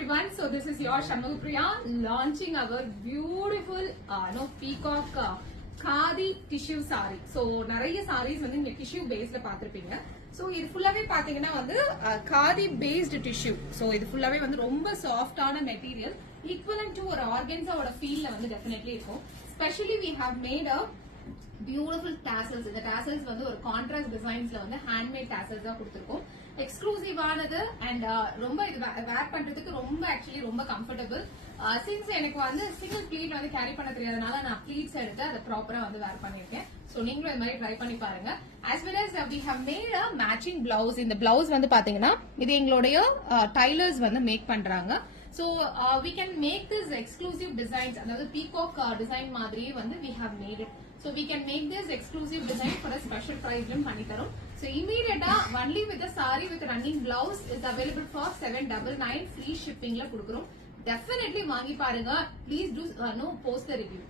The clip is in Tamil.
everyone, so this is your Shanmugapriya launching our beautiful peacock khadi tissue saree. So நிறைய sarees வந்து இந்த tissue based பாத்திருப்பீங்க. So இது ஃபுல்லாவே பாத்தீங்கன்னா வந்து khadi based tissue. So இது ஃபுல்லாவே வந்து ரொம்ப சாஃப்ட்டான மெட்டீரியல், equivalent to ஒரு organza ஓட ஃபீல்ல வந்து definitely இருக்கும். Especially we have made a beautiful tassels. இந்த tassels வந்து ஒரு contrast designsல வந்து handmade tassels தான் கொடுத்திருக்கோம். எக்ஸ்க்ளூசிவ் ஆனது அண்ட் ரொம்ப இது வேர் பண்றதுக்கு ரொம்ப ஆக்சுவலி ரொம்ப கம்ஃபர்டபுள். சின்ஸ் எனக்கு வந்து சிங்கிள் ப்ளீட் வந்து கேரி பண்ண தெரியாதனால நான் ப்ளீட்ஸ் எடுத்து அதை ப்ராப்பரா வந்து வேர் பண்ணிருக்கேன். சோ நீங்களும் இது மாதிரி ட்ரை பண்ணி பாருங்க. as well as we have made a matching blouse. இந்த பிளவுஸ் வந்து பாத்தீங்கன்னா இது எங்களுடைய டைலர்ஸ் வந்து மேக் பண்றாங்க. So we can make this exclusive designs, அதாவது peacock design மாதிரியே வந்து we have made it. So we can make this exclusive design for a special price லும் பண்ணி தரோம். So immediate only with the saree with running blouse is available for 799 free shipping ல கொடுக்கிறோம். Definitely வாங்கி பாருங்க. Please do post the review.